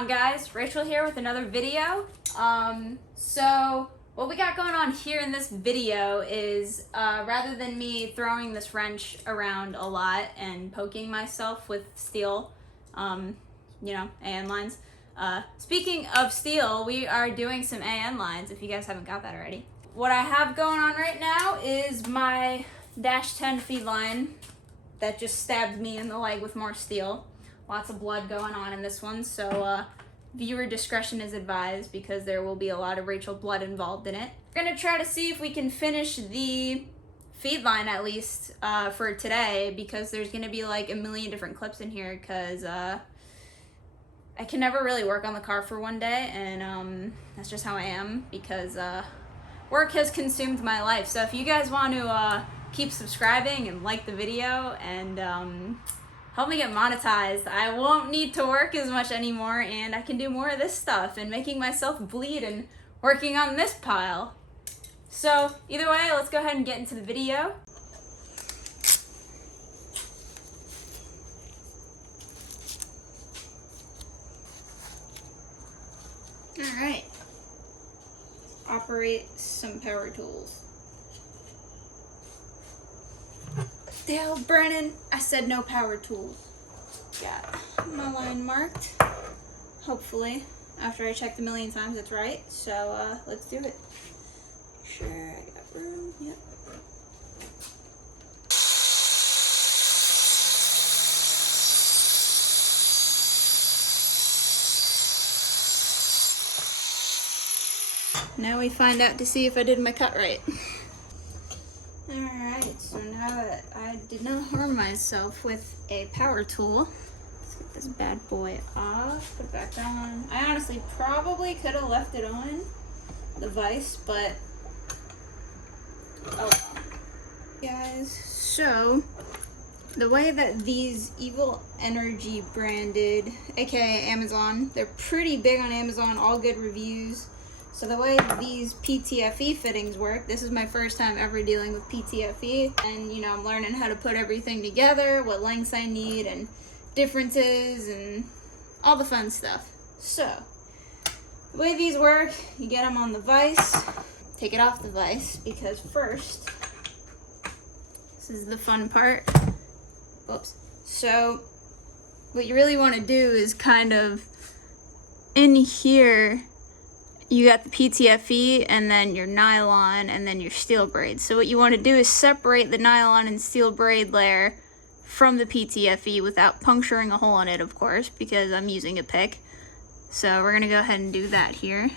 on, guys? Rachel here with another video. So what we got going on here in this video is rather than me throwing this wrench around a lot and poking myself with steel, you know, AN lines. Speaking of steel, we are doing some AN lines, if you guys haven't got that already. What I have going on right now is my -10 feed line that just stabbed me in the leg with more steel. Lots of blood going on in this one, so viewer discretion is advised because there will be a lot of Rachel blood involved in it. We're gonna try to see if we can finish the feed line at least for today, because there's gonna be like a million different clips in here because I can never really work on the car for one day, and that's just how I am because work has consumed my life. So if you guys want to keep subscribing and like the video and help me get monetized, I won't need to work as much anymore and I can do more of this stuff and making myself bleed and working on this pile. So either way, let's go ahead and get into the video. All right, operate some power tools. Dale Brennan, I said no power tools. Got my line marked. Hopefully, after I checked a million times, it's right. So let's do it. Sure, I got room. Yep. Now we find out to see if I did my cut right. Alright, so now that I did not harm myself with a power tool, let's get this bad boy off, put it back on. I honestly probably could have left it on, the vise, but oh well. Guys, so the way that these Evil Energy branded, aka Amazon, they're pretty big on Amazon, all good reviews. So the way these PTFE fittings work, this is my first time ever dealing with PTFE, and you know, I'm learning how to put everything together, what lengths I need and differences and all the fun stuff. So the way these work, you get them on the vise, take it off the vise, because first, this is the fun part. Oops. So what you really want to do is kind of in here, you got the PTFE and then your nylon and then your steel braid. So what you want to do is separate the nylon and steel braid layer from the PTFE without puncturing a hole in it, of course, because I'm using a pick. So we're gonna go ahead and do that here.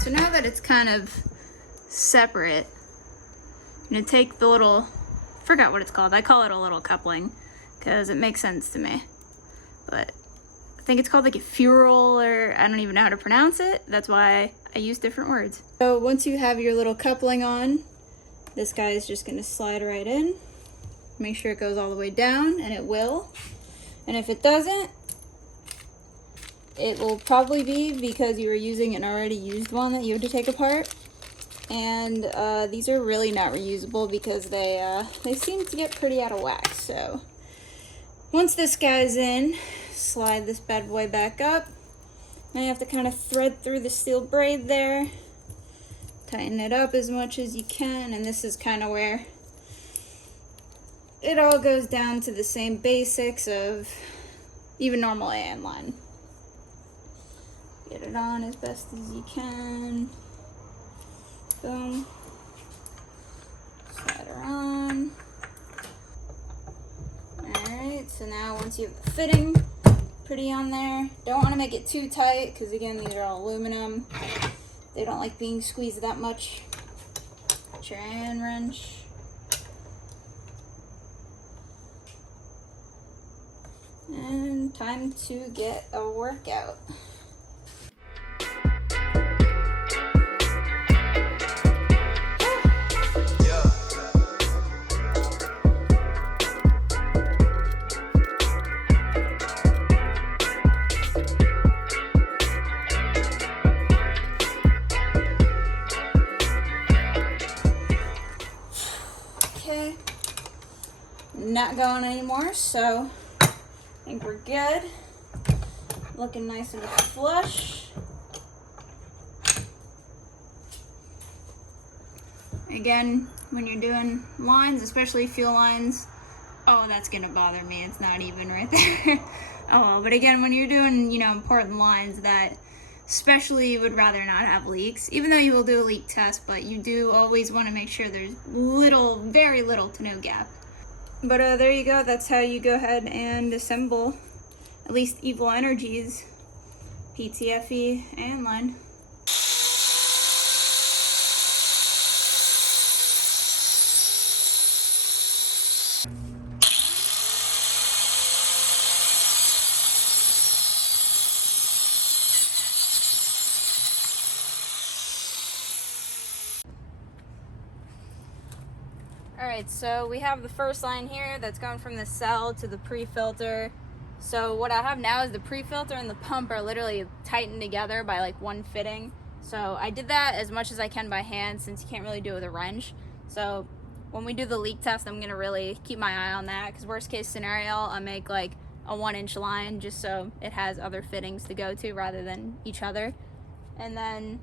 So now that it's kind of separate, I'm gonna take the little, forgot what it's called, I call it a little coupling because it makes sense to me, but I think it's called like a ferrule, or I don't even know how to pronounce it. That's why I use different words. So once you have your little coupling on, this guy is just gonna slide right in. Make sure it goes all the way down, and it will. And if it doesn't, it will probably be because you were using an already used one that you had to take apart. And these are really not reusable because they seem to get pretty out of whack. So once this guy's in, slide this bad boy back up. Now you have to kind of thread through the steel braid there. Tighten it up as much as you can, and this is kind of where it all goes down to the same basics of even normal AN line. Get it on as best as you can. Boom. Slide her on. Alright, so now once you have the fitting pretty on there, don't want to make it too tight because again, these are all aluminum. They don't like being squeezed that much. Get your AN wrench. And time to get a workout. not going anymore, so I think we're good. Looking nice and flush. Again, when you're doing lines, especially fuel lines, oh, that's gonna bother me. It's not even right there. Oh, but again, when you're doing, you know, important lines that especially you would rather not have leaks, even though you will do a leak test, but you do always want to make sure there's very little to no gap. But there you go. That's how you go ahead and assemble at least Evil Energy's PTFE and line. Alright, so we have the first line here that's going from the cell to the pre-filter. So what I have now is the pre-filter and the pump are literally tightened together by like one fitting. So I did that as much as I can by hand since you can't really do it with a wrench. So when we do the leak test, I'm going to really keep my eye on that, because worst case scenario, I'll make like a 1-inch line just so it has other fittings to go to rather than each other. And then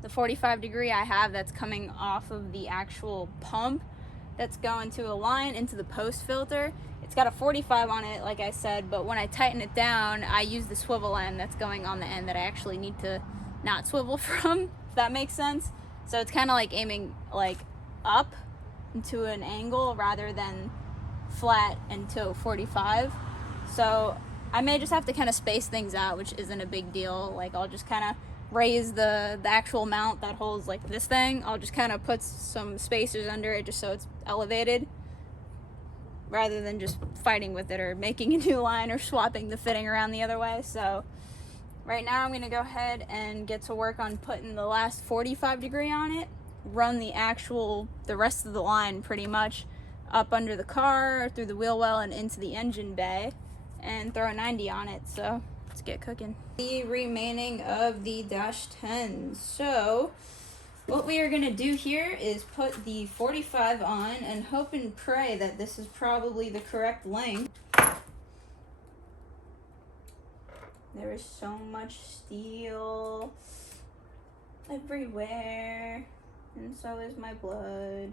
the 45 degree I have that's coming off of the actual pump that's going to a line into the post filter. It's got a 45 on it, like I said, but when I tighten it down, I use the swivel end that's going on the end that I actually need to not swivel from, if that makes sense. So it's kind of like aiming like up into an angle rather than flat into 45. So I may just have to kind of space things out, which isn't a big deal. Like I'll just kind of raise the actual mount that holds like this thing. I'll just kind of put some spacers under it just so it's elevated, rather than just fighting with it or making a new line or swapping the fitting around the other way. So right now I'm going to go ahead and get to work on putting the last 45 degree on it, run the rest of the line pretty much up under the car, through the wheel well and into the engine bay, and throw a 90 on it. So let's get cooking. The remaining of the dash 10. So what we are going to do here is put the 45 on and hope and pray that this is probably the correct length. There is so much steel everywhere, and so is my blood.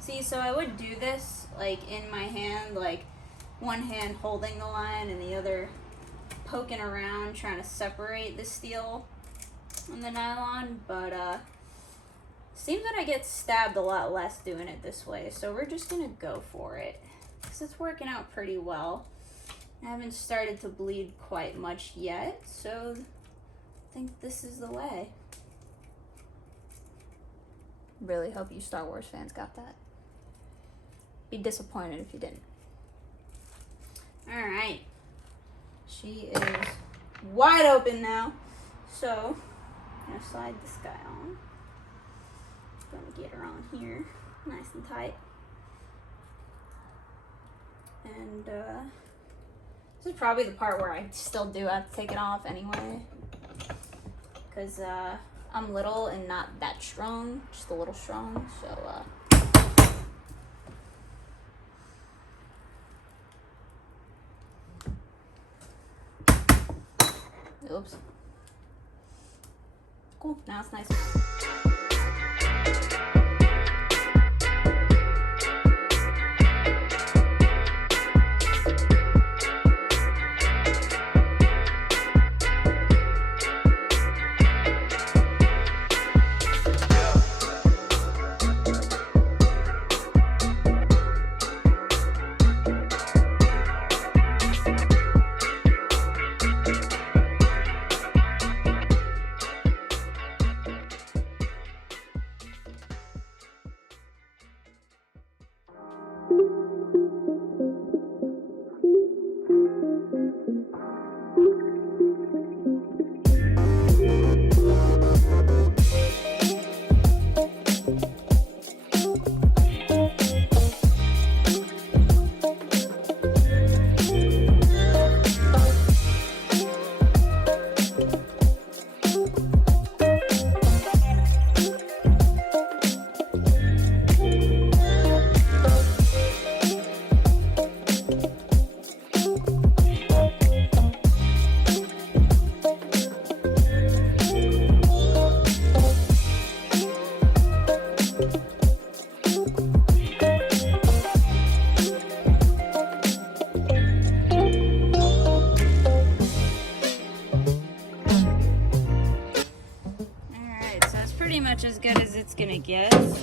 See, so I would do this like in my hand, like one hand holding the line and the other poking around trying to separate the steel on the nylon, but seems that I get stabbed a lot less doing it this way, so we're just gonna go for it because it's working out pretty well. I haven't started to bleed quite much yet, so I think this is the way. Really hope you Star Wars fans got that. Be disappointed if you didn't. Alright. She is wide open now. So, I'm going to slide this guy on. Going to get her on here. Nice and tight. And, this is probably the part where I still do have to take it off anyway. Because, I'm little and not that strong. Just a little strong. So, oops. Cool, now it's nice.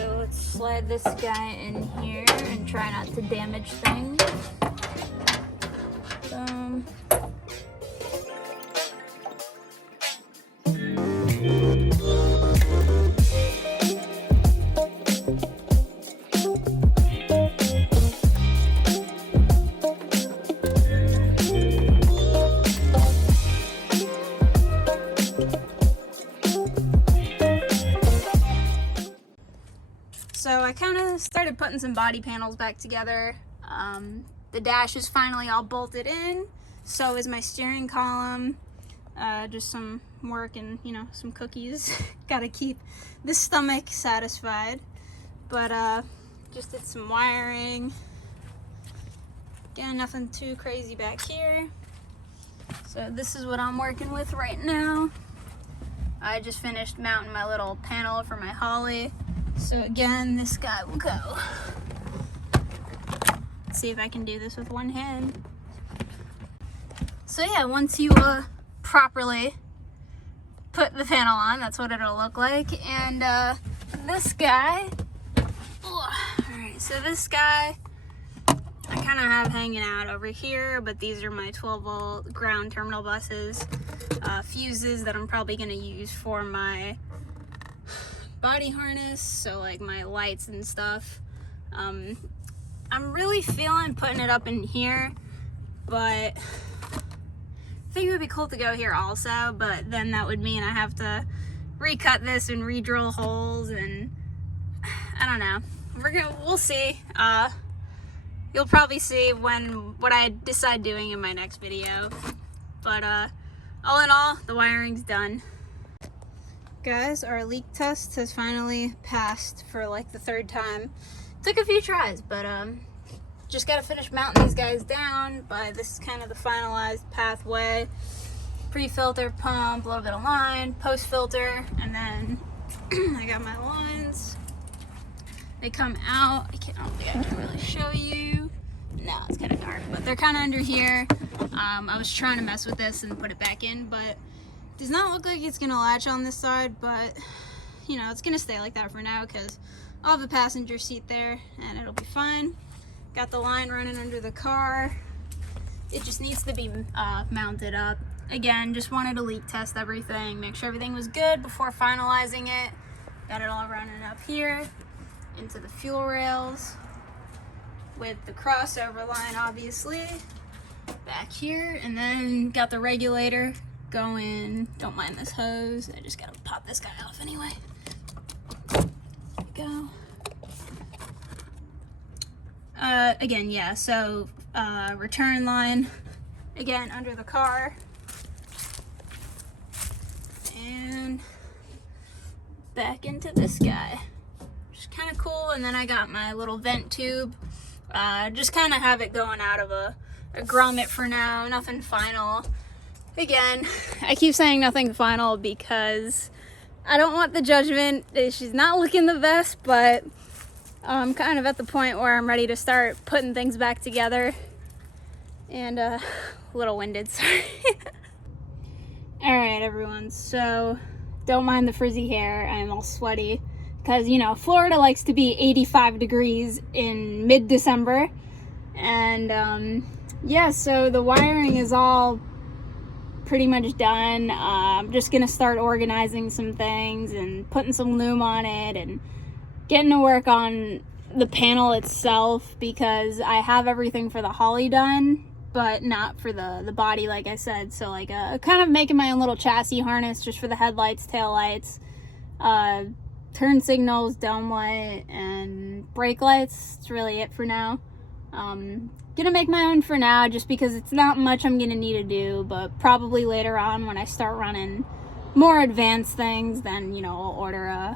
So let's slide this guy in here and try not to damage things. So I kind of started putting some body panels back together. The dash is finally all bolted in. So is my steering column. Just some work and, you know, some cookies. Gotta keep the stomach satisfied. But just did some wiring. Again, nothing too crazy back here. So this is what I'm working with right now. I just finished mounting my little panel for my Holly. So again, this guy will go. Let's see if I can do this with one hand. So yeah, once you properly put the panel on, that's what it'll look like. And this guy, alright, so this guy I kind of have hanging out over here, but these are my 12-volt ground terminal buses, fuses that I'm probably going to use for my body harness, so like my lights and stuff. I'm really feeling putting it up in here, but I think it would be cool to go here also, but then that would mean I have to recut this and re-drill holes, and I don't know. We'll see. You'll probably see what I decide doing in my next video. But all in all, the wiring's done. Guys, our leak test has finally passed for like the 3rd time. Took a few tries, but just gotta finish mounting these guys down. But this is kind of the finalized pathway. Pre-filter pump, a little bit of line, post-filter, and then I got my lines. They come out. I don't think I can really show you. No, it's kind of dark, but they're kind of under here. I was trying to mess with this and put it back in, but it does not look like it's gonna latch on this side, but you know, it's gonna stay like that for now because I'll have a passenger seat there and it'll be fine. Got the line running under the car. It just needs to be mounted up. Again, just wanted to leak test everything, make sure everything was good before finalizing it. Got it all running up here into the fuel rails with the crossover line obviously back here, and then got the regulator going. Don't mind this hose, I just gotta pop this guy off anyway. There we go. Again, yeah, so return line again under the car, and back into this guy. Kind of cool. And then I got my little vent tube, just kind of have it going out of a grommet for now, nothing final. Again, I keep saying nothing final because I don't want the judgment. She's not looking the best, but I'm kind of at the point where I'm ready to start putting things back together. And a little winded, sorry. Alright everyone, so don't mind the frizzy hair, I'm all sweaty. Because, you know, Florida likes to be 85 degrees in mid-December. And, yeah, so the wiring is all pretty much done. I'm just going to start organizing some things and putting some loom on it and getting to work on the panel itself, because I have everything for the Holly done, but not for the body, like I said. So, like, kind of making my own little chassis harness just for the headlights, taillights, turn signals, dome light, and brake lights. That's really it for now. Gonna make my own for now just because it's not much I'm gonna need to do, but probably later on when I start running more advanced things, then, you know, I'll order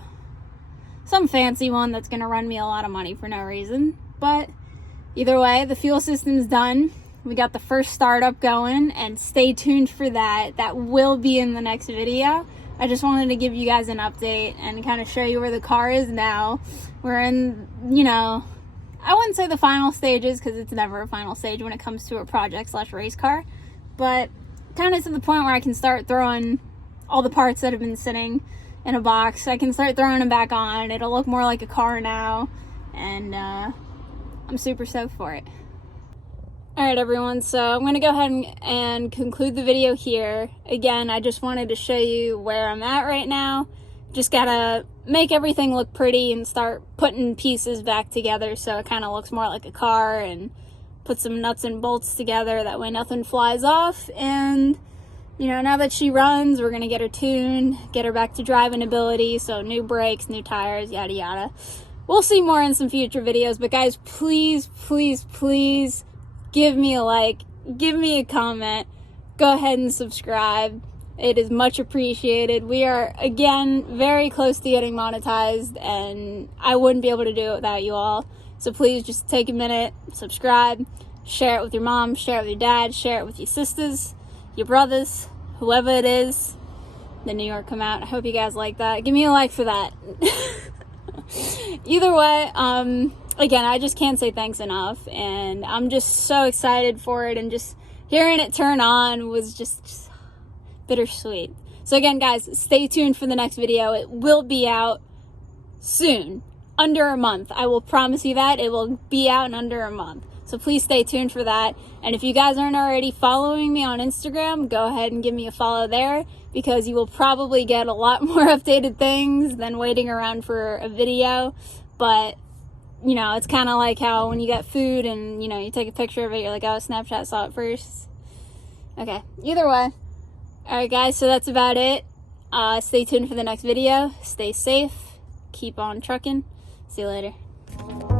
some fancy one that's gonna run me a lot of money for no reason. But either way, the fuel system's done. We got the first startup going, and stay tuned for that. That will be in the next video. I just wanted to give you guys an update and kind of show you where the car is now. We're in, you know, I wouldn't say the final stages because it's never a final stage when it comes to a project/race car, but kind of to the point where I can start throwing all the parts that have been sitting in a box. I can start throwing them back on. It'll look more like a car now, and I'm super stoked for it. Alright everyone, so I'm going to go ahead and conclude the video here. Again, I just wanted to show you where I'm at right now. Just gotta make everything look pretty and start putting pieces back together so it kind of looks more like a car, and put some nuts and bolts together, that way nothing flies off. And you know, now that she runs, we're gonna get her tuned, get her back to driving ability, so new brakes, new tires, yada yada. We'll see more in some future videos, but guys, please, please, please give me a like, give me a comment, go ahead and subscribe. It is much appreciated. We are, again, very close to getting monetized, and I wouldn't be able to do it without you all. So please just take a minute, subscribe, share it with your mom, share it with your dad, share it with your sisters, your brothers, whoever it is. The New York come out. I hope you guys like that. Give me a like for that. Either way, again, I just can't say thanks enough, and I'm just so excited for it, and just hearing it turn on was just bittersweet. So again, guys, stay tuned for the next video. It will be out soon, under a month. I will promise you that. It will be out in under a month. So please stay tuned for that. And if you guys aren't already following me on Instagram, go ahead and give me a follow there, because you will probably get a lot more updated things than waiting around for a video. But you know, it's kind of like how when you get food and, you know, you take a picture of it, you're like, oh, Snapchat saw it first. Okay, either way. Alright guys, so that's about it. Stay tuned for the next video. Stay safe. Keep on trucking. See you later.